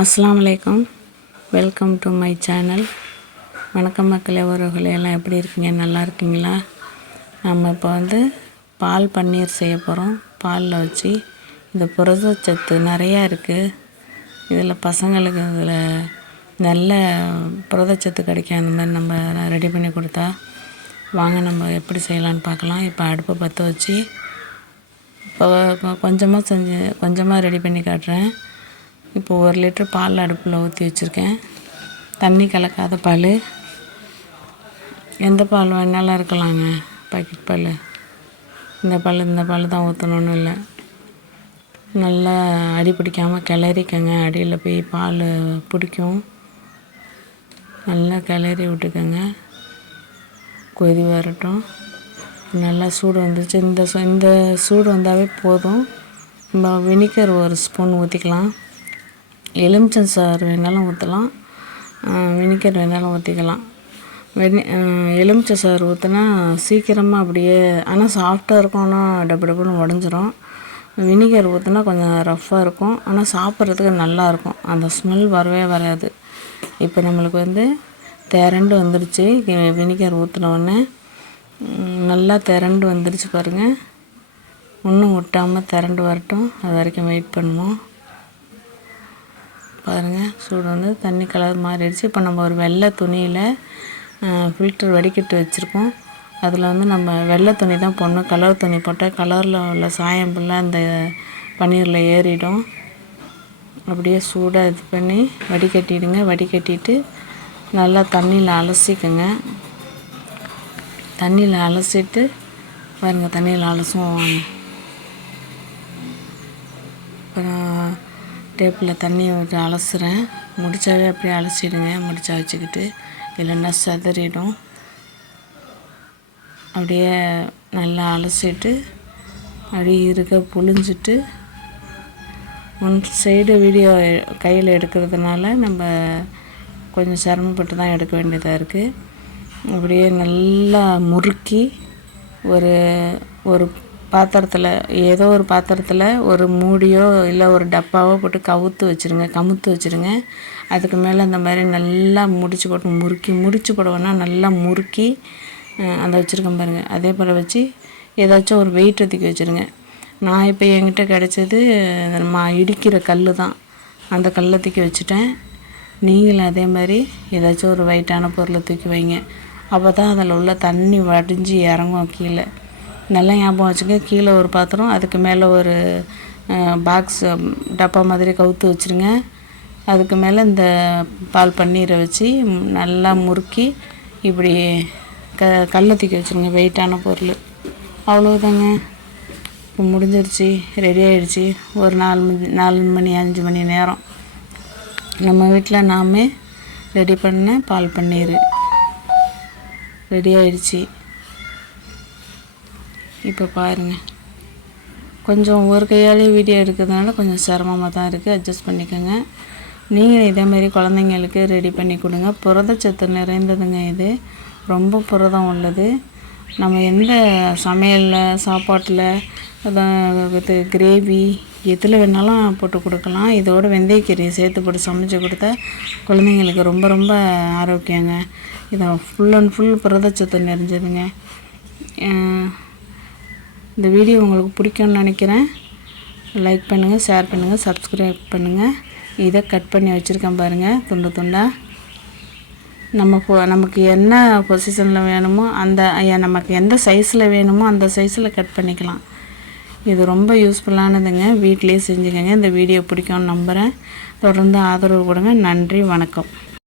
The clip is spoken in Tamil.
அஸ்ஸலாமு அலைக்கும். Welcome to my channel. வணக்கம் மக்களே, உறவுகளே, எல்லாம் எப்படி இருக்கீங்க? நல்லா இருக்கீங்களா? நம்ம இப்போ பால் பன்னீர் செய்ய போகிறோம். பாலில் வச்சு இந்த புரதச்சத்து நிறையா இருக்குது. இதில் பசங்களுக்கு இதில் நல்ல புரதச்சத்து கிடைக்கும். அந்த மாதிரி நம்ம ரெடி பண்ணி கொடுத்தா வாங்க நம்ம எப்படி செய்யலான்னு பார்க்கலாம். இப்போ அடுப்பை பற்ற வச்சு இப்போ கொஞ்சமாக ரெடி பண்ணி காட்டுறேன். இப்போ 1 லிட்டர் பால் அடுப்பில் ஊற்றி வச்சுருக்கேன். தண்ணி கலக்காத பால், எந்த பால் வேணாலும் இருக்கலாங்க, பாக்கெட் பால். இந்த பால் தான் ஊற்றணுன்னு இல்லை. நல்லா அடி பிடிக்காமல் கிளறிக்கங்க. அடியில் போய் பால் பிடிக்கும். நல்லா கிளறி விட்டுக்கோங்க. கொதி வரட்டும். நல்லா சூடு வந்துச்சு. இந்த சூடு வந்தாவே போதும். நம்ம வினிகர் 1 ஸ்பூன் ஊற்றிக்கலாம். எலுமிச்சம் சாறு வேணாலும் ஊற்றலாம், வினிகர் வேணாலும் ஊற்றிக்கலாம். எலுமிச்சை சாறு ஊற்றினா சீக்கிரமாக அப்படியே, ஆனால் சாஃப்டாக இருக்கும், ஆனால் டப்புன்னு உடஞ்சிரும். வினிகர் ஊற்றினா கொஞ்சம் ரஃப்பாக இருக்கும், ஆனால் சாப்பிட்றதுக்கு நல்லாயிருக்கும். அந்த ஸ்மெல் வரவே வராது. இப்போ நம்மளுக்கு திரண்டு வந்துடுச்சு. வினிகர் ஊற்றினோடனே நல்லா திரண்டு வந்துடுச்சு பாருங்கள். இன்னும் விட்டாமல் திரண்டு வரட்டும், அது வரைக்கும் வெயிட் பண்ணுவோம். பாருங்கள், சூடு தண்ணி கலர் மாறிடுச்சு. இப்போ நம்ம ஒரு வெள்ளை துணியில் ஃபில்டர் வடிகட்டி வச்சுருக்கோம். அதில் நம்ம வெள்ளை துணி தான் போடணும். கலர் துணி போட்டால் கலரில் உள்ள சாயம் ஃபுல்லாக அந்த பன்னீரில் ஏறிடும். அப்படியே சூடாக இது பண்ணி வடிகட்டிடுங்க. வடிகட்டிட்டு நல்லா தண்ணியில் அலசிக்கங்க. தண்ணியில் அலசிட்டு பாருங்கள், தண்ணியில் அலசுவோம். அப்புறம் டேப்பில் தண்ணி விட்டு அலசுகிறேன். முடிச்சாவே அப்படியே அலசிடுங்க. முடிச்சா வச்சுக்கிட்டு, இல்லைன்னா செதறிடும். அப்படியே நல்லா அலசிட்டு அப்படியே புழிஞ்சிட்டு, ஒன் சைடு வீடியோ கையில் எடுக்கிறதுனால நம்ம கொஞ்சம் சிரமப்பட்டு தான் எடுக்க வேண்டியதாக இருக்குது. அப்படியே நல்லா முறுக்கி ஒரு பாத்திரத்தில், ஏதோ ஒரு பாத்திரத்தில் ஒரு மூடியோ இல்லை ஒரு டப்பாவோ போட்டு கமுத்து வச்சுருங்க. அதுக்கு மேலே அந்த மாதிரி நல்லா முடிச்சு போடுவோன்னா நல்லா முறுக்கி அந்த வச்சுருக்கேன் பாருங்கள். அதே போல் வச்சு ஏதாச்சும் ஒரு வெயிட் தூக்கி வச்சுருங்க. நான் இப்போ என்கிட்ட கிடச்சது இடிக்கிற கல் தான். அந்த கல்லை தூக்கி வச்சுட்டேன். நீங்களும் அதே மாதிரி ஏதாச்சும் ஒரு வெயிட்டான பொருளை தூக்கி வைங்க. அப்போ தான் அதில் உள்ள தண்ணி வடிஞ்சு இறங்கும் கீழே. நல்லா ஞாபகம் வச்சுங்க. கீழே ஒரு பாத்திரம், அதுக்கு மேலே ஒரு பாக்ஸ் டப்பா மாதிரி கவுத்து வச்சுருங்க. அதுக்கு மேலே இந்த பால் பன்னீரை வச்சு நல்லா முறுக்கி இப்படி கல்லை தூக்கி வச்சுருங்க, வெயிட்டான பொருள். அவ்வளோதாங்க. இப்போ முடிஞ்சிருச்சு, ரெடி ஆகிடுச்சு. ஒரு 4 மணி 5 மணி நேரம் நம்ம வீட்டில் நாமே ரெடி பண்ண பால் பன்னீர் ரெடி ஆகிடுச்சு. இப்போ பாருங்கள், கொஞ்சம் ஒரு கையாலே வீடியோ எடுக்கிறதுனால கொஞ்சம் சிரமமாக தான் இருக்குது. அட்ஜஸ்ட் பண்ணிக்கோங்க. நீங்கள் இதேமாரி குழந்தைங்களுக்கு ரெடி பண்ணி கொடுங்க. புரதச்சத்து நிறைந்ததுங்க. இது ரொம்ப புரதம் உள்ளது. நம்ம எந்த சமையலில், சாப்பாட்டில், கிரேவி எதில் வேணாலும் போட்டு கொடுக்கலாம். இதோட வெந்தயக்கீரையை சேர்த்து போட்டு சமைச்சு கொடுத்தா குழந்தைங்களுக்கு ரொம்ப ரொம்ப ஆரோக்கியங்க. இதை ஃபுல் அண்ட் ஃபுல் புரதச்சத்து நிறைஞ்சதுங்க. இந்த வீடியோ உங்களுக்கு பிடிக்கும்னு நினைக்கிறேன். லைக் பண்ணுங்கள், ஷேர் பண்ணுங்கள், சப்ஸ்கிரைப் பண்ணுங்கள். இதை கட் பண்ணி வச்சுருக்கேன் பாருங்கள், துண்டு துண்டாக. நமக்கு என்ன பொசிஷனில் வேணுமோ நமக்கு எந்த சைஸில் வேணுமோ அந்த சைஸில் கட் பண்ணிக்கலாம். இது ரொம்ப யூஸ்ஃபுல்லானதுங்க. வீட்டிலே செஞ்சுக்கோங்க. இந்த வீடியோ பிடிக்கும்னு நம்புகிறேன். தொடர்ந்து ஆதரவு கொடுங்க. நன்றி, வணக்கம்.